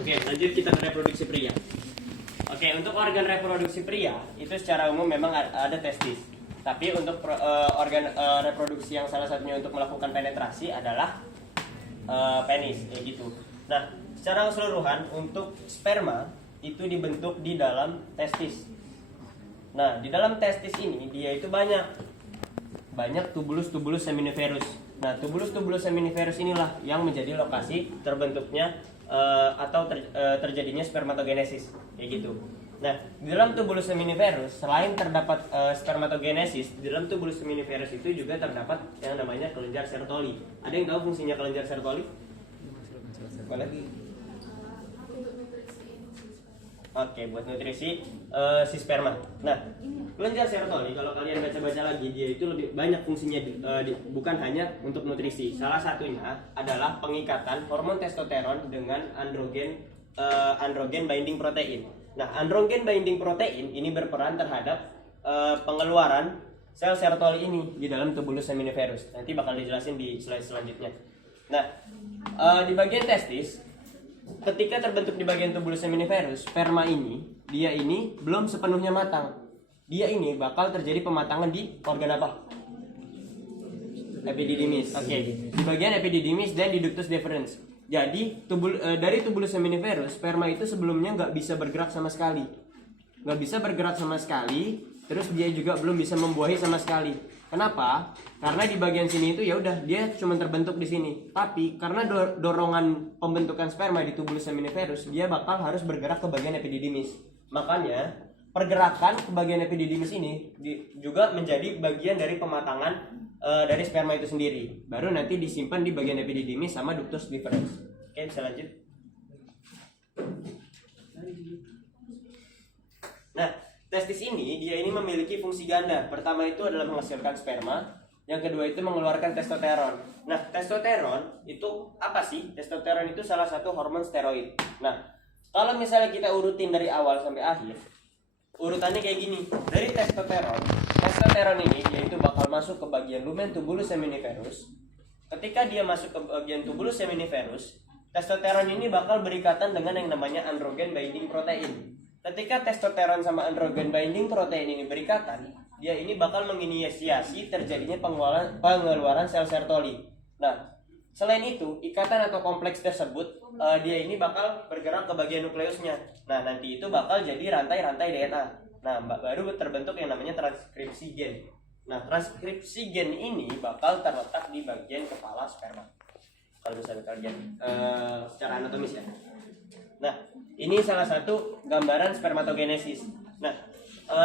Oke, lanjut kita ke reproduksi pria. Oke, untuk organ reproduksi pria itu secara umum memang ada testis. Tapi untuk organ reproduksi yang salah satunya untuk melakukan penetrasi adalah penis, kayak gitu. Nah, secara keseluruhan untuk sperma itu dibentuk di dalam testis. Nah, di dalam testis ini dia itu banyak tubulus seminiferus. Nah, tubulus seminiferus inilah yang menjadi lokasi terbentuknya atau terjadinya spermatogenesis, kayak gitu. Nah, di dalam tubulus seminiferus selain terdapat spermatogenesis, di dalam tubulus seminiferus itu juga terdapat yang namanya kelenjar Sertoli. Ada yang tahu fungsinya kelenjar Sertoli? Boleh? Oke, buat nutrisi si sperma. Nah, kelenjar Sertoli kalau kalian baca-baca lagi dia itu lebih banyak fungsinya, bukan hanya untuk nutrisi. Salah satunya adalah pengikatan hormon testosteron dengan androgen binding protein. Nah, androgen binding protein ini berperan terhadap pengeluaran sel Sertoli ini di dalam tubulus seminiferus. Nanti bakal dijelasin di slide selanjutnya. Nah, di bagian testis, ketika terbentuk di bagian tubulus seminiferus, sperma dia ini belum sepenuhnya matang. Dia ini bakal terjadi pematangan di organ apa? Epididymis. Oke. Di bagian epididymis dan di ductus deferens. Jadi dari tubulus seminiferus, sperma itu sebelumnya nggak bisa bergerak sama sekali. Terus dia juga belum bisa membuahi sama sekali. Kenapa? Karena di bagian sini itu ya udah dia cuma terbentuk di sini. Tapi karena dorongan pembentukan sperma di tubulus seminiferus, dia bakal harus bergerak ke bagian epididymis. Makanya pergerakan ke bagian epididymis ini juga menjadi bagian dari pematangan dari sperma itu sendiri. Baru nanti disimpan di bagian epididymis sama ductus deferens. Oke, bisa lanjut. Nah, testis ini dia ini memiliki fungsi ganda. Pertama itu adalah menghasilkan sperma, yang kedua itu mengeluarkan testosteron. Nah, testosteron itu apa sih? Testosteron itu salah satu hormon steroid. Nah, kalau misalnya kita urutin dari awal sampai akhir, urutannya kayak gini. Dari testosteron ini yaitu bakal masuk ke bagian lumen tubulus seminiferus. Ketika dia masuk ke bagian tubulus seminiferus, testosteron ini bakal berikatan dengan yang namanya androgen binding protein. Ketika testosteron sama androgen binding protein ini berikatan, dia ini bakal menginisiasi terjadinya pengeluaran sel Sertoli. Nah, selain itu, ikatan atau kompleks tersebut dia ini bakal bergerak ke bagian nukleusnya. Nah, nanti itu bakal jadi rantai-rantai DNA. Nah, baru terbentuk yang namanya transkripsi gen. Nah, transkripsi gen ini bakal terletak di bagian kepala sperma. Kalau misalnya kalian secara anatomis ya. Nah, ini salah satu gambaran spermatogenesis. Nah,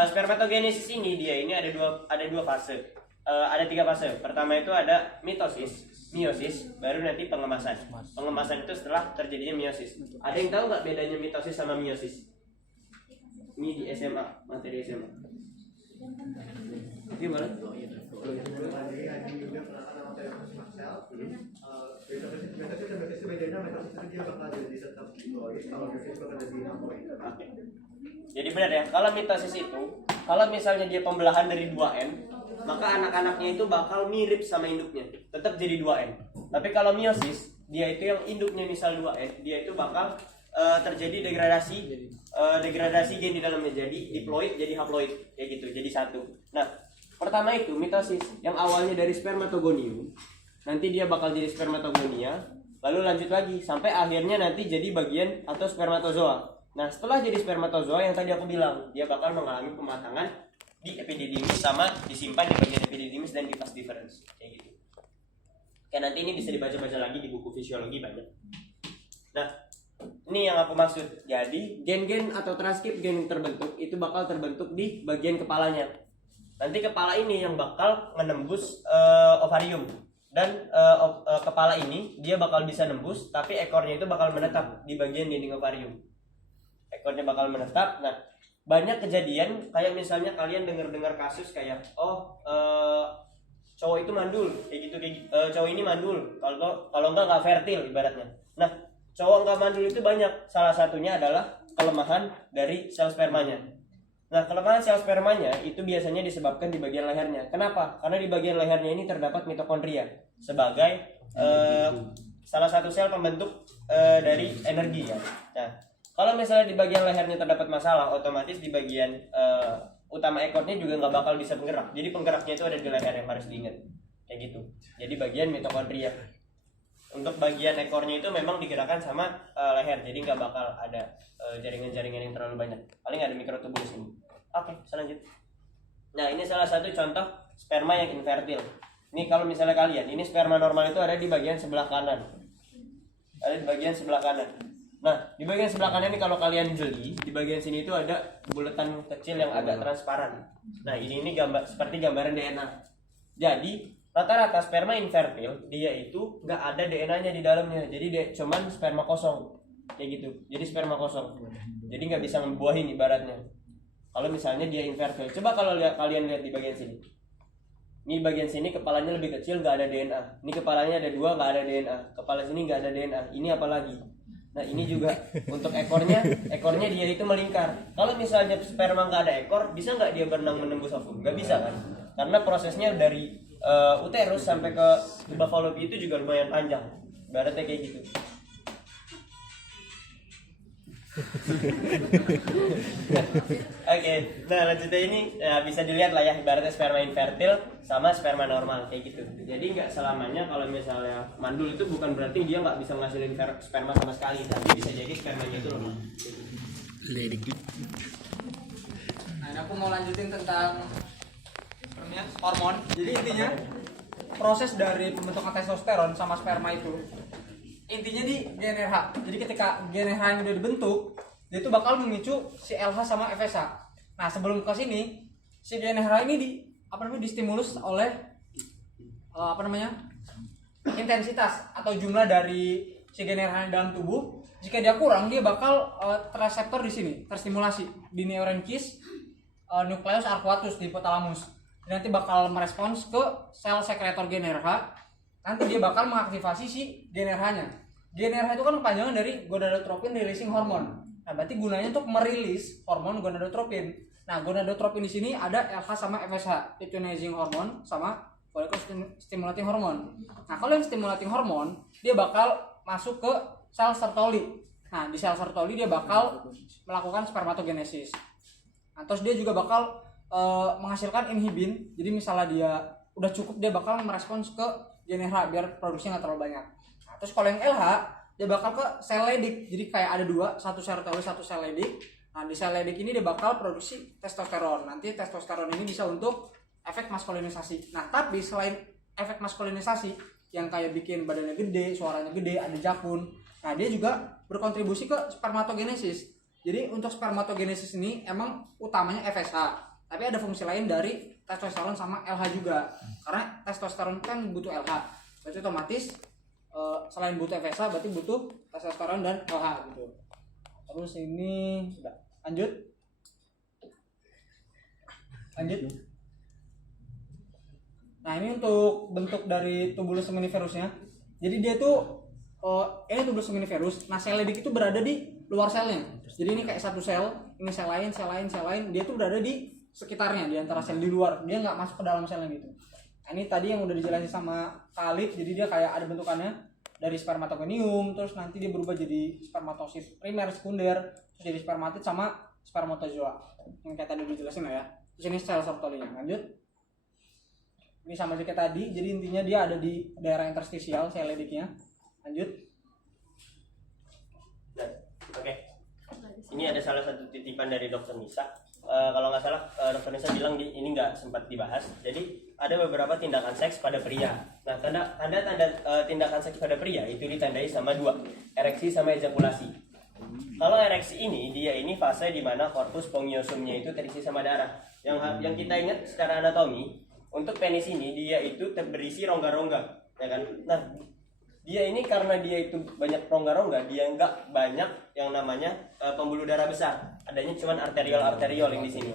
spermatogenesis ini dia ini ada dua fase. Ada 3 fase. Pertama itu ada mitosis, meiosis, baru nanti pengemasan. Pengemasan itu setelah terjadinya meiosis. Ada yang tahu nggak bedanya mitosis sama meiosis? Ini di SMA, materi SMA. Gimana? Jadi benar ya, kalau mitosis itu, kalau misalnya dia pembelahan dari 2N, maka anak-anaknya itu bakal mirip sama induknya, tetap jadi 2N. Tapi kalau meiosis, dia itu yang induknya misal 2N, dia itu bakal terjadi degradasi gen di dalamnya, jadi diploid jadi haploid, kayak gitu, jadi satu. Nah, pertama itu mitosis yang awalnya dari spermatogonium, nanti dia bakal jadi spermatogonia, lalu lanjut lagi sampai akhirnya nanti jadi bagian atau spermatozoa. Nah, setelah jadi spermatozoa yang tadi aku bilang, dia bakal mengalami pematangan di epididymis sama disimpan di bagian epididymis dan di vas deferens, kayak gitu. Oke, nanti ini bisa dibaca-baca lagi di buku fisiologi banyak. Nah, ini yang aku maksud. Jadi gen-gen atau transkrip gen yang terbentuk itu bakal terbentuk di bagian kepalanya. Nanti kepala ini yang bakal menembus ovarium. Dan kepala ini dia bakal bisa nembus, tapi ekornya itu bakal menetap di bagian dinding ovarium. Ekornya bakal menetap. Nah, banyak kejadian kayak misalnya kalian dengar kasus kayak cowok itu mandul, kayak gitu, cowok ini mandul. Kalau nggak fertil ibaratnya. Nah, cowok nggak mandul itu banyak. Salah satunya adalah kelemahan dari sel spermanya. Nah, kelemahan sel spermanya itu biasanya disebabkan di bagian lehernya. Kenapa? Karena di bagian lehernya ini terdapat mitokondria sebagai salah satu sel pembentuk dari energi ya. Nah, kalau misalnya di bagian lehernya terdapat masalah, otomatis di bagian utama ekornya juga nggak bakal bisa bergerak. Jadi penggeraknya itu ada di leher yang harus diingat, kayak gitu. Jadi bagian mitokondria. Untuk bagian ekornya itu memang digerakkan sama leher, jadi nggak bakal ada jaringan-jaringan yang terlalu banyak. Paling ada mikrotubulus ini. Oke, selanjut. Nah, ini salah satu contoh sperma yang infertil. Ini kalau misalnya kalian, ini sperma normal itu ada di bagian sebelah kanan. Ada di bagian sebelah kanan. Nah, di bagian sebelah kanan ini kalau kalian jeli, di bagian sini itu ada bulatan kecil yang agak transparan. Nah, ini gambar seperti gambaran DNA. Jadi, rata-rata sperma infertil dia itu nggak ada DNA-nya di dalamnya. Jadi dia cuman sperma kosong. Kayak gitu. Jadi sperma kosong. Jadi nggak bisa membuahin ibaratnya. Kalau misalnya dia infertil. Coba kalau kalian lihat di bagian sini. Ini bagian sini kepalanya lebih kecil, nggak ada DNA. Ini kepalanya ada 2, nggak ada DNA. Kepala sini nggak ada DNA. Ini apa lagi? Nah, ini juga untuk ekornya dia itu melingkar. Kalau misalnya sperma nggak ada ekor, bisa nggak dia berenang menembus ovum? Nggak bisa kan? Karena prosesnya dari uterus sampai ke tuba fallopi itu juga lumayan panjang. Ibaratnya kayak gitu. Oke, nah lanjutnya ini ya, bisa dilihat lah ya ibaratnya sperma infertil sama sperma normal kayak gitu. Jadi nggak selamanya kalau misalnya mandul itu bukan berarti dia nggak bisa menghasilkan sperma sama sekali, tapi bisa jadi spermanya itu lemah. Nah, ini aku mau lanjutin tentang hormon. Jadi intinya proses dari pembentukan testosteron sama sperma itu intinya di GnRH. Jadi ketika GnRH yang udah dibentuk, dia itu bakal memicu si LH sama FSH. Nah, sebelum ke sini, si GnRH ini distimulus oleh intensitas atau jumlah dari si GnRH dalam tubuh. Jika dia kurang, dia bakal reseptor di sini terstimulasi di neuronkis nucleus arcuatus di hipotalamus. Nanti bakal merespons ke sel sekretor GnRH. Nanti dia bakal mengaktifasi si GnRH-nya. GnRH itu kan kepanjangan dari gonadotropin releasing hormone. Nah, berarti gunanya untuk merilis hormon gonadotropin. Nah, gonadotropin di sini ada LH sama FSH, luteinizing hormone sama follicle stimulating hormone. Nah, kalau yang stimulating hormone, dia bakal masuk ke sel Sertoli. Nah, di sel Sertoli dia bakal melakukan spermatogenesis. Nah, terus dia juga bakal menghasilkan inhibin. Jadi misalnya dia udah cukup, dia bakal merespons ke GnRH biar produksinya nggak terlalu banyak. Nah, terus kalau yang LH dia bakal ke sel Leydig. Jadi kayak ada 2, satu Sertoli, satu sel Leydig. Nah, di sel Leydig ini dia bakal produksi testosteron. Nanti testosteron ini bisa untuk efek maskulinisasi. Nah, tapi selain efek maskulinisasi yang kayak bikin badannya gede, suaranya gede, ada jakun. Nah, dia juga berkontribusi ke spermatogenesis. Jadi untuk spermatogenesis ini emang utamanya FSH. Tapi ada fungsi lain dari testosteron sama LH juga. Karena testosteron kan butuh LH. Berarti otomatis selain butuh FSH berarti butuh testosteron dan LH gitu. Terus ini sudah. Lanjut. Nah, ini untuk bentuk dari tubulus seminiferusnya. Jadi dia tuh ini tubulus seminiferus. Nah, sel Leydig itu berada di luar selnya. Jadi ini kayak satu sel, ini sel lain. Dia tuh berada di sekitarnya, di antara sel, di luar. Dia nggak masuk ke dalam selnya gitu. Nah, ini tadi yang udah dijelasin sama Khalid. Jadi dia kayak ada bentukannya dari spermatogonium, terus nanti dia berubah jadi spermatosit primer, sekunder, terus jadi spermatid sama spermatozoa. Yang kayak tadi udah dijelasin lah ya. Terus ini sel Sertolinya. Lanjut. Ini sama kayak tadi. Jadi intinya dia ada di daerah interstisial sel Leydignya. Lanjut. Nah, oke. Ini ada salah satu titipan dari Dokter Nisa. Kalau nggak salah Dokter Nisa bilang ini nggak sempat dibahas. Jadi ada beberapa tindakan seks pada pria. Nah, tanda-tanda tindakan seks pada pria itu ditandai sama 2, ereksi sama ejakulasi. Kalau ereksi dia ini fase di mana korpus spongiosumnya itu terisi sama darah. Yang kita ingat secara anatomi, untuk penis ini dia itu berisi rongga-rongga, ya kan? Nah, dia ini karena dia itu banyak rongga-rongga, dia nggak banyak yang namanya pembuluh darah besar. Adanya cuma arteriol yang di sini.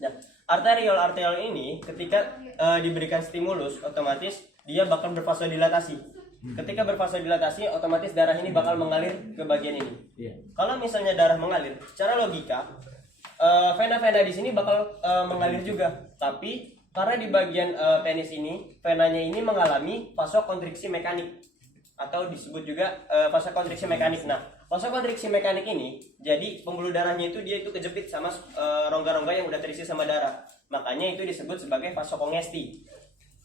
Nah, arteriol ini ketika diberikan stimulus, otomatis dia bakal bervasodilatasi. Ketika bervasodilatasi, otomatis darah ini bakal mengalir ke bagian ini. Kalau misalnya darah mengalir, secara logika vena-vena di sini bakal mengalir juga. Tapi karena di bagian penis ini, venanya ini mengalami vasokonstriksi mekanik. atau disebut juga vasokonstriksi mekanik. Nah, vasokonstriksi mekanik ini jadi pembuluh darahnya itu dia itu kejepit sama rongga-rongga yang udah terisi sama darah. Makanya itu disebut sebagai vasokongesti.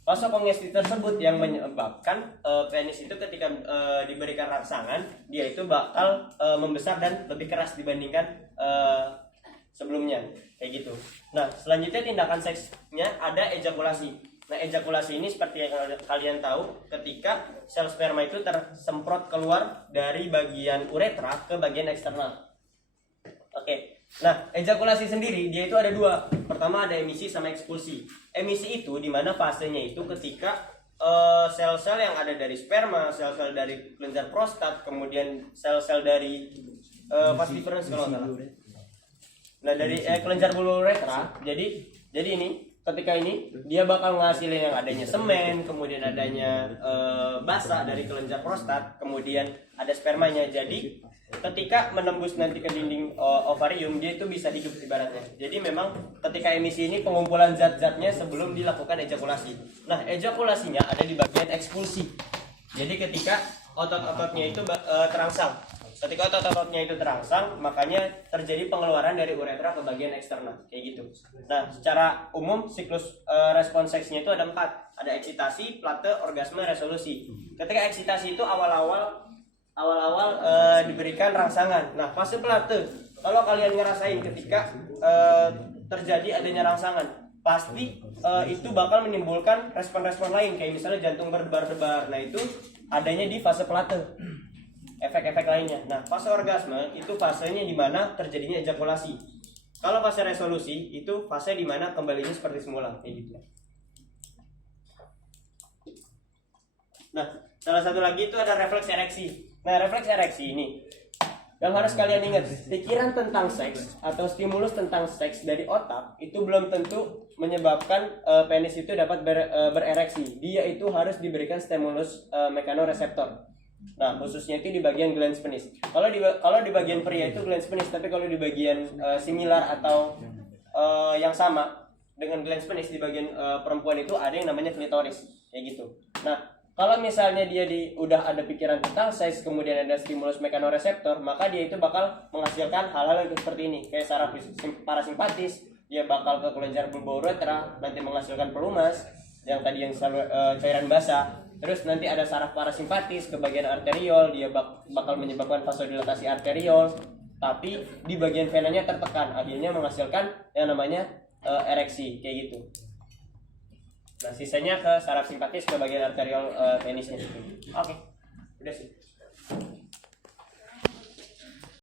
Vasokongesti tersebut yang menyebabkan penis itu ketika diberikan rangsangan, dia itu bakal membesar dan lebih keras dibandingkan sebelumnya, kayak gitu. Nah, selanjutnya tindakan seksnya ada ejakulasi. Nah, ejakulasi ini seperti yang kalian tahu, ketika sel sperma itu tersemprot keluar dari bagian uretra ke bagian eksternal. Oke. Nah, ejakulasi sendiri dia itu ada dua. Pertama ada emisi sama ekspulsi. Emisi itu dimana fasenya itu ketika sel-sel yang ada dari sperma, sel-sel dari kelenjar prostat, kemudian sel-sel dari vas kalau nggak salah. Nah, dari kelenjar bulu uretra. Jadi ini ketika ini dia bakal ngasilin yang adanya semen, kemudian adanya basa dari kelenjar prostat, kemudian ada spermanya. Jadi ketika menembus nanti ke dinding ovarium, dia itu bisa hidup ibaratnya. Jadi memang ketika emisi ini pengumpulan zat-zatnya sebelum dilakukan ejakulasi. Nah, ejakulasinya ada di bagian ekspulsi. Jadi ketika otot-ototnya itu terangsang. Ketika otot-ototnya itu terangsang, makanya terjadi pengeluaran dari uretra ke bagian eksternal, kayak gitu. Nah, secara umum siklus respons seksnya itu ada 4. Ada eksitasi, plate, orgasme, resolusi. Ketika eksitasi itu awal-awal diberikan rangsangan. Nah, fase plate, kalau kalian ngerasain ketika terjadi adanya rangsangan, pasti itu bakal menimbulkan respon-respon lain, kayak misalnya jantung berdebar-debar. Nah, itu adanya di fase plate. Efek-efek lainnya. Nah, fase orgasme itu fasenya di mana terjadinya ejakulasi. Kalau fase resolusi itu fase di mana kembalinya seperti semula, kayak gitu. Nah, salah satu lagi itu ada refleks ereksi. Nah, refleks ereksi ini yang harus kalian ingat, pikiran tentang seks atau stimulus tentang seks dari otak itu belum tentu menyebabkan penis itu dapat berereksi. Dia itu harus diberikan stimulus mekanoreseptor. Nah, khususnya itu di bagian glans penis. Kalau di bagian pria itu glans penis, tapi kalau di bagian similar atau yang sama dengan glans penis di bagian perempuan itu ada yang namanya klitoris, kayak gitu. Nah, kalau misalnya dia udah ada pikiran tentang seks, kemudian ada stimulus mekanoreseptor, maka dia itu bakal menghasilkan hal-hal yang seperti ini, kayak saraf parasimpatis, dia bakal ke kelenjar bulba uretra, nanti menghasilkan pelumas, yang tadi yang cairan basah. Terus nanti ada saraf parasimpatis ke bagian arteriol, dia bakal menyebabkan vasodilatasi arteriol, tapi di bagian venanya tertekan, akhirnya menghasilkan yang namanya ereksi, kayak gitu. Nah, sisanya ke saraf simpatis ke bagian arteriol penisnya. Oke, udah sih.